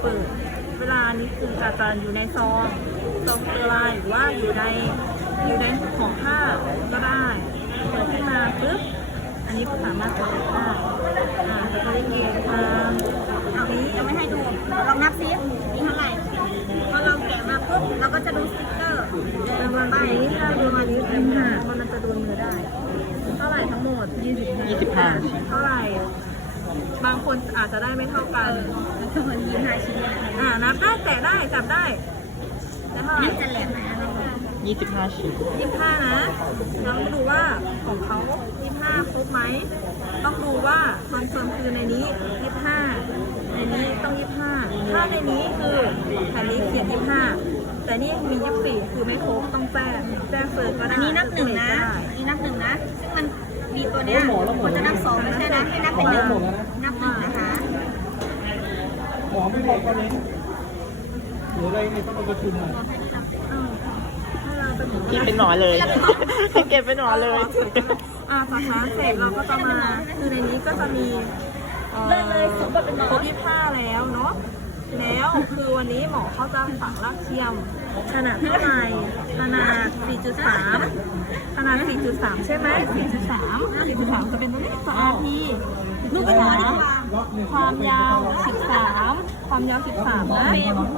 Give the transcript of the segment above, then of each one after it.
เปิด เวลานี้คืออาจจะอยู่ในซองซองเตอร์ไลน์หรือว่าอยู่ในอยู่ในห่อผ้าก็ได้เปิดขึ้นมาปุ๊บอันนี้ก็สามารถกดได้อ่าแต่ก็ได้เกียร์อ่าเอานี้ยังไม่ให้ดูลองนับซิมีเท่าไหร่พอเราแกะมาปุ๊บเราก็จะดูสติ๊กเกอร์แต่วันนี้ถ้าดูวันนี้เป็นห้ามันจะโดนมือได้เท่าไหร่ทั้งหมด25เท่าไหร่บางคนอาจจะได้ไม่เท่ากัน คือมันมีห้าชิ้นเนี่ยอ่านับได้แตะได้จับได้ได้เท่าไหร่นี่จะแหลมไหมเราลอง25ชิ้นยี่สิบห้านะเราดูว่าของเขายี่สิบห้าครบไหม ต้องดูว่าคอนเฟิร์มคือในนี้ยี่สิบห้าในนี้ต้องยี่สิบห้าถ้าในนี้คือแผ่นนี้เขียนยี่สิบห้าแต่นี่มียี่สิบสี่คือไม่ครบต้องแจ้งแจ้งเฟิร์มก็ได้อันนี้นับหนึ่งนะได้อันนี้นับหนึ่งนะ ซึ่งมันมีตัวเนี้ยควรจะนับสองไม่ใช่นะให้นับเป็นหนึ่งนับหนึ่งนะคะ หม อไม่บอกตอนนี้หรืออะไรเนี่ยต้องไปประชุมอะอ้าวให้เราเป็นหมอกินเป็นหนอนเลยเก็บเป็นหนอนเลย อ่าจากนั้นเสร็จเราก็จะมาคือในนี้ก็จะมีเอ่อเลยเลยสมบัติเป็นหมอครบยี่ห้าแล้วเนาะแล้วคือวันนี้หมอเขาจะฝังรากเทียมขนาดเท่าไหร่ขนาด 4.3 ขนาด 4.3 ใช่ไหม 4.3 4.3 จะเป็นตัวเลขสองทีลูกสามความยาว 13 ความยาว 13 นะ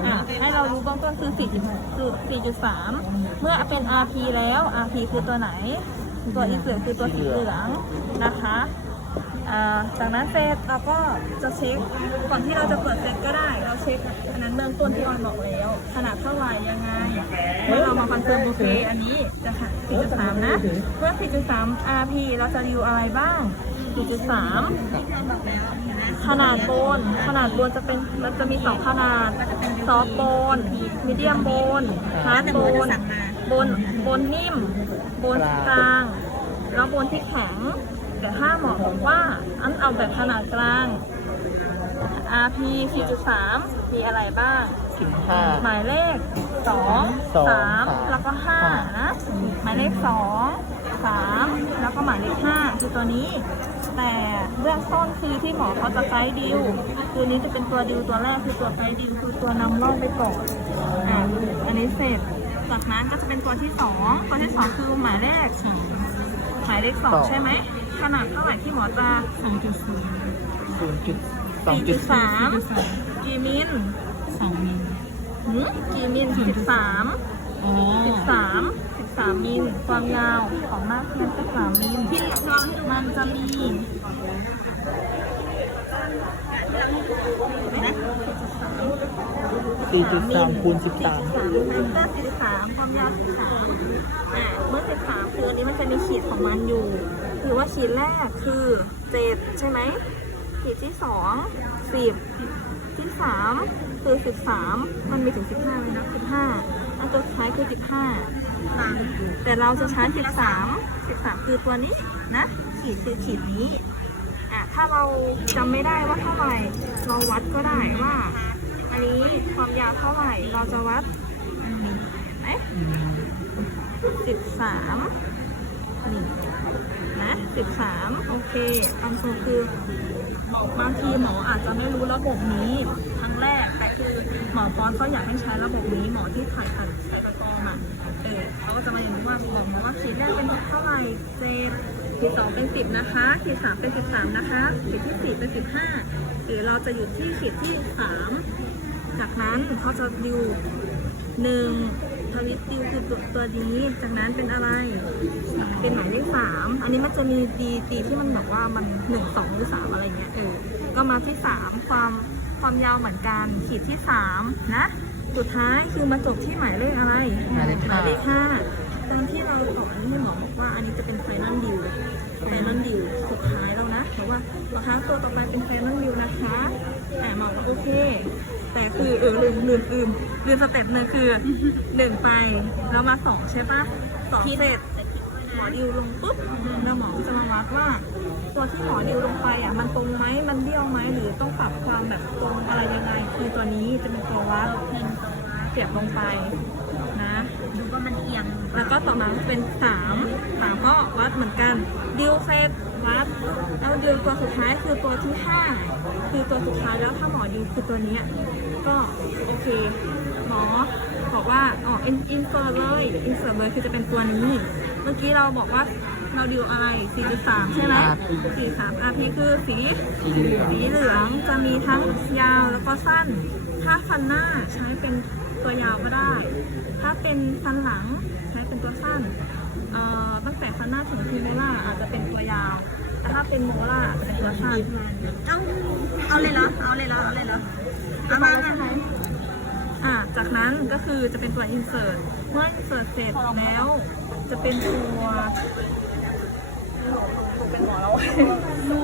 อะให้เรารู้เบื้องต้นคือ4คือ4.3 เมื่อเป็น RP แล้ว RP คือตัวไหน ตัวอีเหลืองคือตัวสีเหลืองนะคะ จากนั้นเสเราก็จะเช็คก่อนที่เราจะเปิดเซ็ตก็ได้ เราเช็คอันนั้นเริ่มต้นที่ออนบอกแล้ว ขนาดเท่าไหร่ยังไงเมื่อเรามาคอนเฟิร์มโอเคอันนี้จะค่ะ4.3 นะเมื่อ4.3 RP เราจะยูอะไรบ้าง4.3 ขนาดโบน ขนาดโบนจะเป็นมันจะมีสองขนาด ซอฟโบน มีเดียมโบนฮาร์ดโบน โบน โบนนิ่ม โบนกลาง แล้วโบนที่แข็ง แต่ถ้าหมอบอกว่าอันเอาแบบขนาดกลาง RP 4.3 มีอะไรบ้างหมายเลข 2 สอง3 แล้วก็5นะ หมายเลข 2 3 แล้วก็หมายเลข 5 คือตัวนี้ แต่เรื่องต้นคือที่หมอเขาจะไกด์ดิวตัวนี้จะเป็นตัวดิวตัวแรกคือตัวไกด์ดิวคือตัวนำร่องไปก่อนอ่าอันนี้เสร็จ จากนั้นก็จะเป็นตัวที่ 2 ตัวที่ 2 คือหมายเลขหมายเลข2ใช่ไหม ขนาดเท่าไหร่ที่หมอจะ4.3กี่มิล2มิลหืมกี่มิลสิบสามอ๋อสิบสามสิบสามมิลความยาวของหน้าเทียนก็สามมิลที่ลองให้ดูมันจะมี4.3คูณสามมิลก็สิบสามความยาวสิบสามอ่าเมื่อสิบสามคืออันนี้มันจะมีขีดของมันอยู่ คือว่าขีดแรกคือเจ็ดใช่ไหมขีดที่สองสิบที่สามคือสิบสามมันมีถึงสิบห้าเลยนะสิบห้าอันตัวสุดท้ายคือสิบห้าแต่เราจะใช้13 13คือตัวนี้นะ ขีดคือขีดนี้อะถ้าเราจำไม่ได้ว่าเท่าไหร่เราวัดก็ได้ว่าอันนี้ความยาวเท่าไหร่เราจะวัดอันนี้เห็นไหม นี่นะ13โอเคคำตอบคือบางทีหมออาจจะไม่รู้ระบบนี้ครั้งแรกแต่คือหมอปอนเขาอยากให้ใช้ระบบนี้หมอที่ถ่ายถ่ายถ่ายตะกองอะเออเขาก็จะมาอย่างนี้ว่าบอกหมอว่าขีดแรกเป็นเท่าไหร่เจ็ดขีดสองเป็นสิบนะคะขีดสามเป็นสิบสามนะคะขีดที่สี่เป็นสิบห้าหรือเราจะอยู่ที่ขีดที่สามจากนั้นเขาจะดิวหนึ่ง ทวิตดิวคือตัวตัวนี้จากนั้นเป็นอะไร เป็นหมายเลขสามอันนี้มันจะมีตีตีที่มันบอกว่ามันหนึ่งสองหรือสามอะไรเงี้ยเออก็มาที่สามความความยาวเหมือนกันขีดที่สามนะสุดท้ายคือมาจบที่หมายเลขอะไรหมายเลขห้าหมายเลขห้าตอนที่เราสอนที่หมอบอกว่าอันนี้จะเป็นไฟนอลดิวไฟนอลดิวสุดท้ายแล้วนะแต่ว่านะคะตัวต่อไปเป็นไฟนอลดิวนะคะแต่หมอบอกโอเค แต่คือเออลืมลืมลืมลืมสเต็ปหนึ่งคือหนึ่งไปแล้วมาสองใช่ปะสองเสร็จหมอดิวลงปุ๊บแล้วหมอก็จะมาวัดว่า ตัวที่หมอดิวลงไปอะมันตรงไหมมันเบี้ยวไหมหรือต้องปรับความแบบตรงอะไรยังไง คือตัวนี้จะเป็นตัววัดเสียบลงไปนะ ดูว่ามันเอียง แล้วก็ต่อมาเป็นสามสามก็วัดเหมือนกันดิวเซตวัดแล้วดิวตัวสุดท้ายคือตัวที่ห้าคือตัวสุดท้ายแล้วถ้าหมอดิวคือตัวเนี้ยก็โอเคหมอบอกว่าอ๋ออินอินเฟอร์เลยอินเฟอร์เลยคือจะเป็นตัวนี้ เมื่อกี้เราบอกว่าเราดิวอะไร4.3ใช่ไหม RP 43 RP คือสีสีเหลืองสีเหลืองจะมีทั้งยาวแล้วก็สั้น ถ้าฟันหน้าใช้เป็น ตัวยาวก็ได้ ถ้าเป็นฟันหลังใช้เป็นตัวสั้นเอ่อตั้งแต่ฟันหน้าถึงทีโมล่าอาจจะเป็นตัวยาว แต่ถ้าเป็นโมล่าอาจจะเป็นตัวสั้นเอาเอาเลยเหรอเอาเลยเหรอเอาเลยเหรอเอามาใช่ไหมอ่าจากนั้นก็คือจะเป็นตัว insert เมื่อ insert เสร็จแล้ว จะเป็นตัว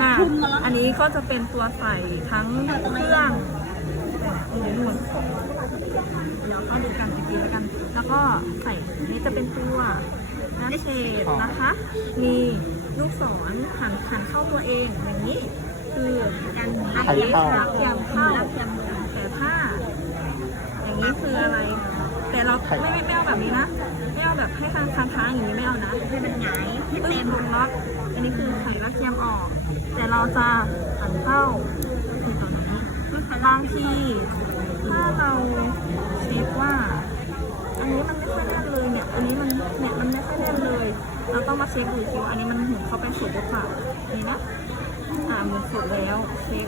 อ่าอันนี้ก็จะเป็นตัวใส่ทั้งเครื่องเออหมุน เดี๋ยวเข้าดูกันอีกทีแล้วกัน แล้วก็ใส่อันนี้จะเป็นตัวหน้าเชดนะคะ มีลูกศรหันหันเข้าตัวเองอย่างนี้ คือการรับไข่เข้ารับยำเข้าแต่ถ้าอย่างนี้คืออะไร แต่เราไม่ไม่ไม่เอาแบบนี้นะไม่เอาแบบให้ค้างค้างค้างอย่างนี้ไม่เอานะให้มันหงายให้ตึ้เต็งมลงล็อกอันนี้คือไขรักเทียมออก แต่เราจะหันเข้าคือตอนนี้ บางทีถ้าเราเช็คว่า อันนี้มันไม่ค่อยแน่นเลยเนี่ย อันนี้มันเนี่ยมันไม่ค่อยแน่นเลย เราต้องมาเช็คดูคิวอันนี้มันหมุนเข้าไปสุดหรือเปล่านี่นะอ่าหมุนสุดแล้วเช็ค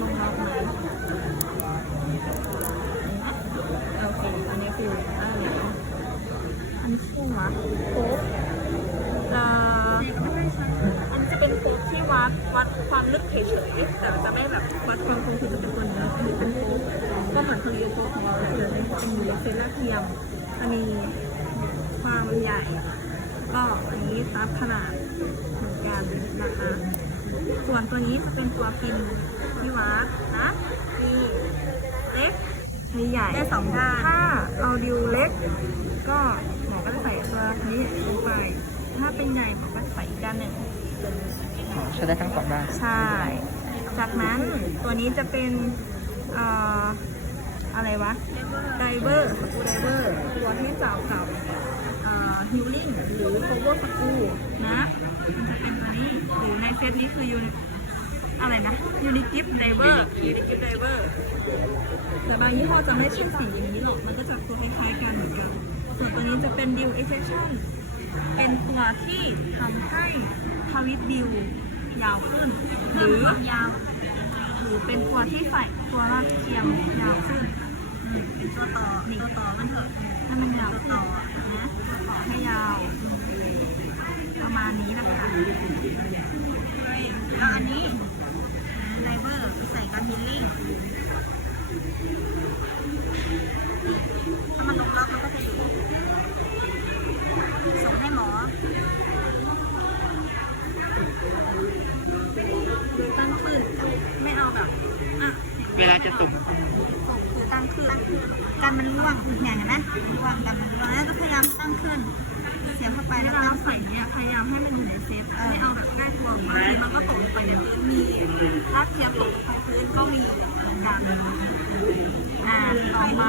ลงล็อกไหมโอเค อันนี้คือได้แล้วอันนี้ชื่อวัดโป๊กอ่ออันจะเป็นโป๊กที่วัดวัดความลึกเฉยๆแต่จะไม่แบบ ของเราเลยคือเป็นเซล่าเทียมอันนี้ความใหญ่ ก็อันนี้ซับขนาดเหมือนกันนะคะ ส่วนตัวนี้จะเป็นตัวพิมพ์ที่วัดนะมีเล็กมีใหญ่ได้สองด้าน ถ้าเราดิวเล็ก ก็หมอก็จะใส่ตัวนี้ลงไป ถ้าเป็นใหญ่หมอก็จะใส่อีกด้านหนึ่งใช้ได้ทั้งสองด้าน ใช่ จากนั้นตัวนี้จะเป็นเอ่อ วะไดเวอร์สกูไดเวอร์ตัวที่จับกับฮิลลิ่งหรือโคเวอร์สกูนะมันจะเป็นตัวนี้หรือในเซตนี้คือยูนิอะไรนะยูนิกิฟไดเวอร์ยูนิกิฟไดเวอร์แต่บางยี่ห้อจะไม่ใช่สีอย่างนี้หรอกมันก็จะตัวคล้ายๆกันเหมือนกันส่วนตัวนี้จะเป็นดิวเอ็กเซชั่นเป็นตัวที่ทำให้ทวิตดิวยาวขึ้น หรือความยาวหรือเป็นตัวที่ใส่ตัวรากเทียมยาวขึ้นเป็น ตัวต่อตัวต่อมันเถอะให้มันยาวขึ้นนะตัวต่อให้ยาวประมาณนี้นะคะแล้วอันนี้ไลเวอร์ใส่กันฮิลลิ่งถ้ามันลงล็อกมันก็จะอยู่ ขึ้น เสียบเข้าไปเวแล้วลาเราใส่เนี่ยพยายามให้มันอยู่ในเซฟไม่เอาแบบใกล้ตัวบางทีมันก็ตกลงไปในพื้นมีลากเทียมตกลงไปพื้นก็มีเหมือนกันอ่าต่อไป